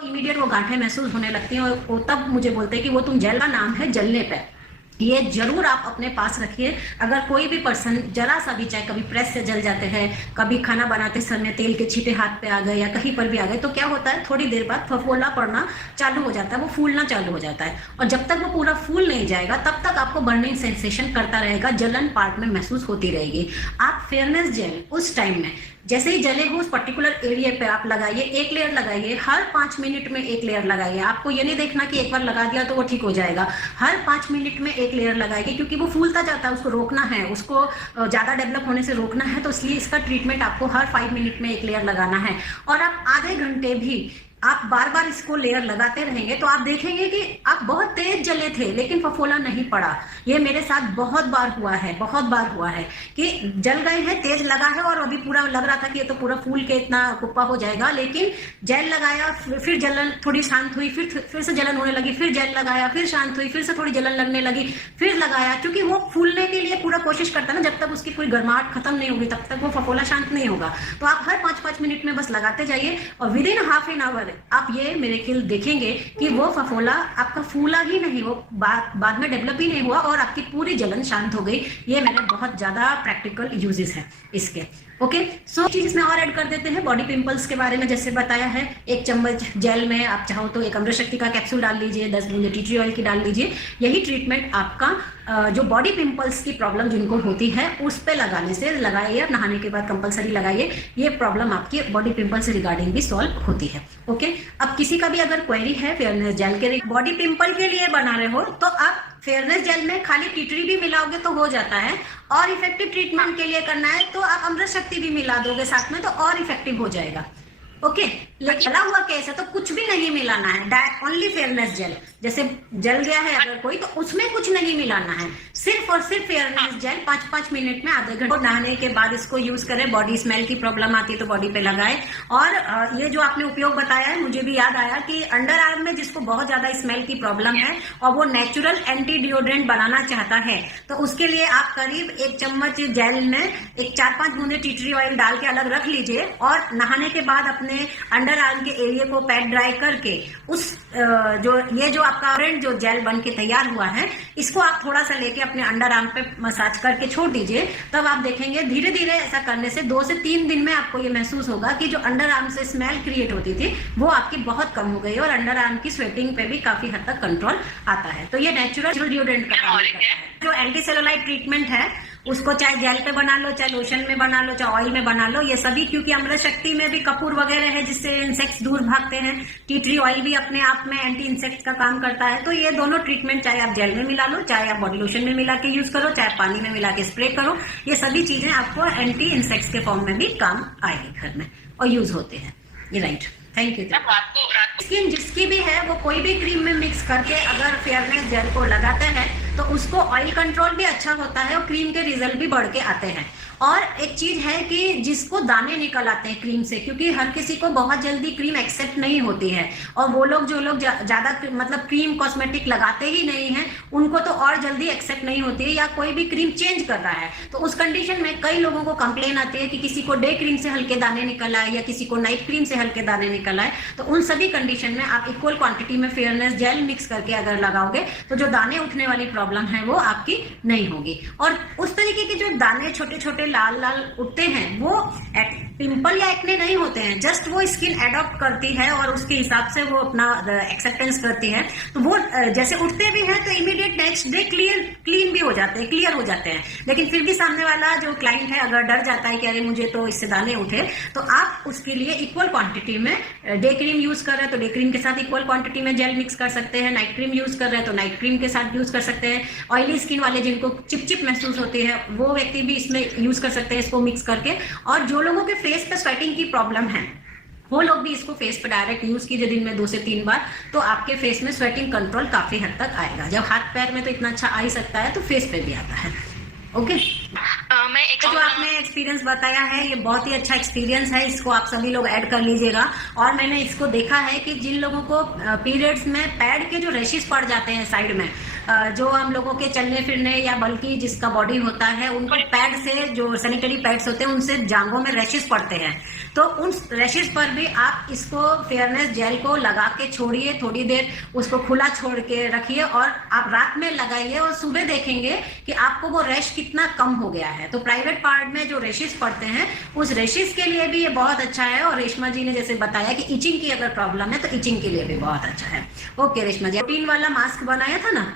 तो इमीडिएट वो गांठें महसूस होने लगती हैं और वो तब मुझे बोलते हैं कि वो तुम जेल का नाम है जलने पे। ये जरूर आप अपने पास रखिए। अगर कोई भी पर्सन जरा सा भी, चाहे कभी प्रेस से जल जाते हैं, कभी खाना बनाते समय तेल के छींटे हाथ पे आ गए या कहीं पर भी आ गए, तो क्या होता है थोड़ी देर बाद फफोला पड़ना चालू हो जाता है, वो फूलना चालू हो जाता है। और जब तक वो पूरा फूल नहीं जाएगा तब तक आपको बर्निंग सेंसेशन करता रहेगा, जलन पार्ट में महसूस होती रहेगी। आप फेयरनेस जेल उस टाइम में जैसे ही जले हो उस पर्टिकुलर एरिया पे आप लगाइए, एक लेयर लगाइए, हर 5 मिनट में एक लेयर लगाइए। आपको ये नहीं देखना कि एक बार लगा दिया तो वो ठीक हो जाएगा, हर 5 मिनट में एक लेयर लगाइए, क्योंकि वो फूलता जाता है, उसको रोकना है, उसको ज्यादा डेवलप होने से रोकना है। तो इसलिए इसका ट्रीटमेंट आपको हर 5 मिनट में एक लेयर लगाना है। और आप आधे घंटे भी आप बार बार इसको लेयर लगाते रहेंगे तो आप देखेंगे कि आप बहुत तेज जले थे लेकिन फफोला नहीं पड़ा। ये मेरे साथ बहुत बार हुआ है, बहुत बार हुआ है कि जल गए हैं, तेज लगा है और अभी पूरा लग रहा था कि ये तो पूरा फूल के इतना कुप्पा हो जाएगा, लेकिन जेल लगाया, फिर जलन थोड़ी शांत हुई, फिर से जलन होने लगी, फिर जेल लगाया, फिर शांत हुई, फिर से थोड़ी जलन लगने लगी, फिर लगाया, क्योंकि वो फूलने के लिए पूरा कोशिश करता है ना, जब तक उसकी कोई गर्माहट खत्म नहीं होगी तब तक वो फफोला शांत नहीं होगा। तो आप हर 5-5 मिनट में बस लगाते जाइए और with in half an hour आप ये मिरेकल देखेंगे कि वो फफोला आपका फूला ही नहीं, वो बाद में डेवलप ही नहीं हुआ और आपकी पूरी जलन शांत हो गई। ये मेरे बहुत ज्यादा प्रैक्टिकल यूजेस हैं इसके। ओके, सो चीज इसमें और ऐड कर देते हैं बॉडी पिंपल्स के बारे में। जैसे बताया है, 1 चम्मच जेल में आप चाहो तो 1 अमृत शक्ति का कैप्सूल डाल लीजिए, 10 बूंदे टी ट्री ऑयल की डाल लीजिए। यही ट्रीटमेंट आपका जो बॉडी पिंपल्स की प्रॉब्लम जिनको होती है उस पे लगाने से लगाइए, नहाने के बाद कंपलसरी लगाइए। ये प्रॉब्लम आपकी बॉडी पिंपल से रिगार्डिंग भी सॉल्व होती है। ओके, अब किसी का भी अगर क्वेरी है फेयरनेस जेल के बॉडी पिंपल के लिए बना रहे हो तो आप फेयरनेस जेल में खाली टी ट्री भी मिलाओगे तो हो जाता है, और इफेक्टिव ट्रीटमेंट के लिए करना है तो आप अमृत शक्ति भी मिला दोगे साथ में तो और इफेक्टिव हो जाएगा। ओके, लेकिन जला हुआ केस है तो कुछ भी नहीं मिलाना है, ओनली फेयरनेस जेल। जैसे जल गया है अगर कोई तो उसमें कुछ नहीं मिलाना है, सिर्फ और सिर्फ फेयरनेस जेल 5-5 मिनट में आधे घंटे नहाने के बाद इसको यूज करें। बॉडी स्मेल की प्रॉब्लम आती है तो बॉडी पे लगाए। और ये जो आपने उपयोग बताया है मुझे भी याद आया कि अंडर आर्म में जिसको बहुत ज्यादा स्मेल की प्रॉब्लम है और वो नेचुरल एंटी डिओड्रेंट बनाना चाहता है तो उसके लिए आप करीब 1 चम्मच जेल में 4-5 बूंदे टी ट्री ऑयल डाल के अलग रख लीजिए और नहाने के बाद अपने अंडर आर्म के एरिया को पैड ड्राई करके उस जो आपका जो जेल बन के तैयार हुआ है इसको आप थोड़ा सा लेके अपने अंडर आर्म पे मसाज करके छोड़ दीजिए। तब आप देखेंगे धीरे धीरे ऐसा करने से 2 से 3 दिन में आपको ये महसूस होगा कि जो अंडर आर्म से स्मेल क्रिएट होती थी वो आपकी बहुत कम हो गई और अंडर आर्म की स्वेटिंग पे भी काफी हद तक कंट्रोल आता है। तो ये नेचुरल डिओड्रेंट का काम करता है। जो एंटी सेलुलाइट ट्रीटमेंट है उसको चाहे जेल पे बना लो, चाहे लोशन में बना लो, चाहे ऑयल में बना लो, ये सभी क्योंकि अमृत शक्ति में भी कपूर वगैरह है जिससे इंसेक्ट्स दूर भागते हैं। टी ट्री ऑयल भी अपने आप में एंटी इंसेक्ट का काम करता है। तो ये दोनों ट्रीटमेंट चाहे आप जेल में मिला लो, चाहे आप बॉडी लोशन में मिला के यूज करो, चाहे पानी में मिला के स्प्रे करो, ये सभी चीजें आपको एंटी इंसेक्ट्स के फॉर्म में भी काम आएगी घर में और यूज होते हैं। ये राइट, थैंक यू। स्किन जिसकी भी है वो कोई भी क्रीम में मिक्स करके अगर फेयरनेस जेल को लगाते हैं तो उसको ऑयल कंट्रोल भी अच्छा होता है और क्रीम के रिजल्ट भी बढ़ के आते हैं। और एक चीज है कि जिसको दाने निकल आते हैं क्रीम से, क्योंकि हर किसी को बहुत जल्दी क्रीम एक्सेप्ट नहीं होती है और वो लोग जो लोग ज्यादा मतलब क्रीम कॉस्मेटिक लगाते ही नहीं है उनको तो और जल्दी एक्सेप्ट नहीं होती है, या कोई भी क्रीम चेंज कर रहा है तो उस कंडीशन में कई लोगों को कंप्लेन आती है कि किसी को डे क्रीम से हल्के दाने निकल आए या किसी को नाइट क्रीम से हल्के दाने निकल आए। तो उन सभी कंडीशन में आप इक्वल क्वांटिटी में फेयरनेस जेल मिक्स करके अगर लगाओगे तो जो दाने उठने वाली प्रॉब्लम है वो आपकी नहीं होगी। और उस तरीके के जो दाने छोटे छोटे लाल लाल उठते हैं वो पिंपल या एक्ने नहीं होते हैं, जस्ट वो स्किन एडॉप्ट करती है और उसके हिसाब से वो अपना एक्सेप्टेंस करती है। तो वो जैसे उठते भी हैं तो इमीडिएट नेक्स्ट डे क्लीन भी हो जाते हैं, क्लियर हो जाते हैं। लेकिन फिर भी सामने वाला जो क्लाइंट है अगर डर जाता है कि अरे मुझे तो इससे दाने उठे, तो आप उसके लिए इक्वल क्वांटिटी में डे क्रीम यूज कर रहे हैं तो डे क्रीम के साथ इक्वल क्वांटिटी में जेल मिक्स कर सकते हैं, नाइट क्रीम यूज कर रहे हैं तो नाइट क्रीम के साथ यूज कर सकते हैं। ऑयली स्किन वाले जिनको चिपचिप महसूस होती है वो व्यक्ति भी इसमें यूज कर सकते हैं इसको मिक्स करके। और जो लोगों के फेस पे स्वेटिंग की प्रॉब्लम है वो लोग भी इसको फेस पे डायरेक्ट यूज कीजिए दिन में 2 से 3 बार, तो आपके फेस में स्वेटिंग कंट्रोल काफी हद तक आएगा। जब हाथ पैर में तो इतना अच्छा आ ही सकता है तो फेस पे भी आता है। ओके, जो आपने एक्सपीरियंस बताया है ये बहुत ही अच्छा एक्सपीरियंस है, इसको आप सभी लोग ऐड कर लीजिएगा। और मैंने इसको देखा है कि जिन लोगों को पीरियड्स में पैड के जो रेशेस पड़ जाते हैं साइड में जो हम लोगों के चलने फिरने या बल्कि जिसका बॉडी होता है उनको पैड से, जो सैनिटरी पैड्स होते हैं उनसे जांघों में रैशेस पड़ते हैं, तो उन रैशेस पर भी आप इसको फेयरनेस जेल को लगा के छोड़िए, थोड़ी देर उसको खुला छोड़ के रखिए और आप रात में लगाइए और सुबह देखेंगे कि आपको वो रैश कितना कम हो गया है। तो प्राइवेट पार्ट में जो रैशेस पड़ते हैं उस रैशेस के लिए भी ये बहुत अच्छा है। और रेशमा जी ने जैसे बताया कि इचिंग की अगर प्रॉब्लम है तो इचिंग के लिए भी बहुत अच्छा है। ओके रेशमा जी, प्रोटीन वाला मास्क बनाया था ना।